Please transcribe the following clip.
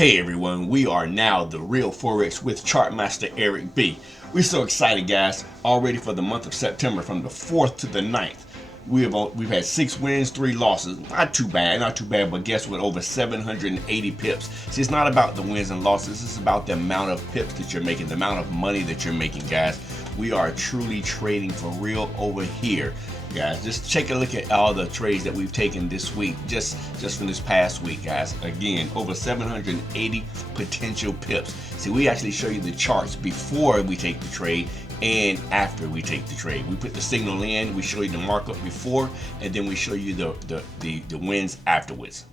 Hey everyone, we are now the Real Forex with Chartmaster Eric B. We're so excited, guys, already for the month of September from the 4th to the 9th. We've had 6 wins, 3 losses. Not too bad, but guess what? Over 780 pips. See, it's not about the wins and losses. It's about the amount of pips that you're making, the amount of money that you're making, guys. We are truly trading for real over here, guys. Just take a look at all the trades that we've taken this week, just from this past week, guys. Again, over 780 potential pips. See, we actually show you the charts before we take the trade and after we take the trade. We put the signal in, we show you the markup before, and then we show you the wins afterwards.